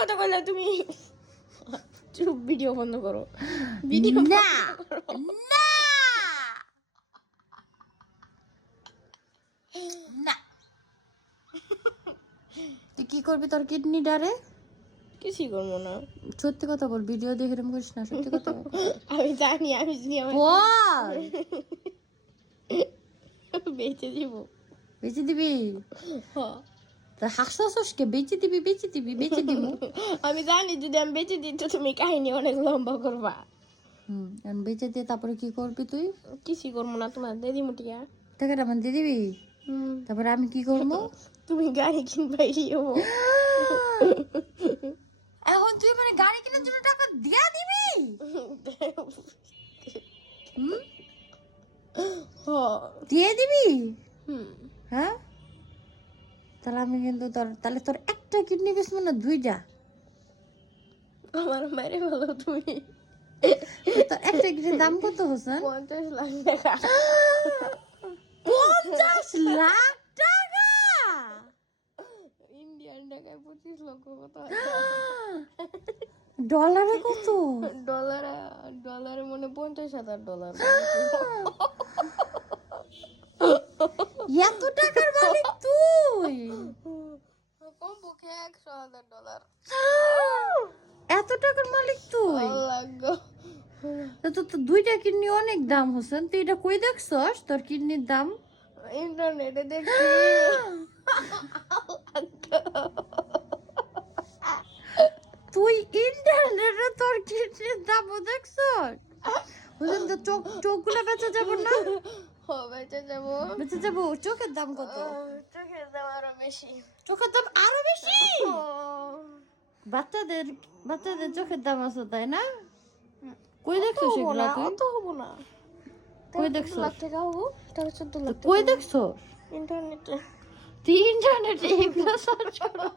কথা কইলা তুমি চুপ ভিডিও বন্ধ করো ভিডিও না না না তুই কি করবি তোর কিডনি ডারে কিছুই করবো না সত্যি কথা বল ভিডিও দেখে এরকম করিস না সত্যি কথা বল আমি জানি আমার বল বেঁচে দিব বেচে দিবি হ্যাঁ। তা হাসছসকে বেচে দিবি বেচে দিব আমি জানি যদি আমি বেঁচে দিই তো তুমি কাহিনী অনেক লম্বা করবা এখন বেচে দিয়ে তারপরে কি করবি তুই কিছুই করবো না তোমার দিদি মুটিয়া টাকাটা আমার দিয়ে দিবি তারপরে আমি কি করবো তুমি গাড়ি কিনবাই এখন তুই মানে গাড়ি কেনার জন্য টাকা দিয়া দিবি দিয়ে দিবি হ্যাঁ তাহলে আমি কিন্তু তাহলে তোর একটা কিডনি বেচবো না দুইটা আমার মারে বলো তুমি তোর একটা কিডনির দাম কত হোসেন 50 লাখ টাকা 50 লাখ টাকা ইন্ডিয়ান টাকায় 25 লক্ষ কত ডলারে কত ডলারে মনে 50,000 ডলার এত টাকার মালিক তুই কম পক্ষে 100,000 ডলার এত টাকার মালিক তুই লাগো তো তো দুইটা কিডনি অনেক দাম হোসেন তুই এটা কই দেখছস তোর কিডনির দাম ইন্টারনেটে দেখছি তুই ইন্টারনেটে তোর কিডনির দাম দেখছস হোসেন তো চোখগুলো বেঁচে যাব না বেঁচে যাবো চোখের দাম কত চোখের দাম আরো বেশি চোখের দাম আরো বেশি বাচ্চাদের চোখের দাম আছে তাই না কই দেখছো সেগুলা তুই অত হবো না কই দেখছো 13 লাখ টাকা হবো তাহলে 14 লাখ কই দেখছো ইন্টারনেটে তুই ইন্টারনেটে এগুলো সার্চ করো